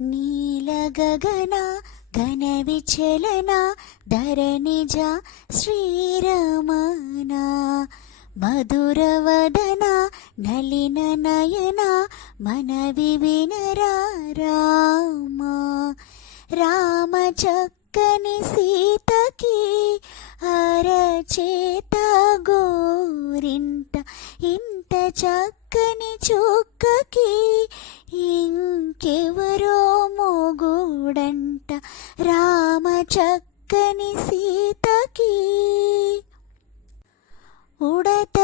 నీల గగన ఘన విచలన ధరణిజ శ్రీరమణ మధురవదన నలిన నయన మనవి వినరా రామ రామ చక్కని సీతకి అరచేత గోరింట ఇంత చక్కని చుక్కకి ఇంకెవరో మొగుడంట రామ చక్కని సీతకి ఉడత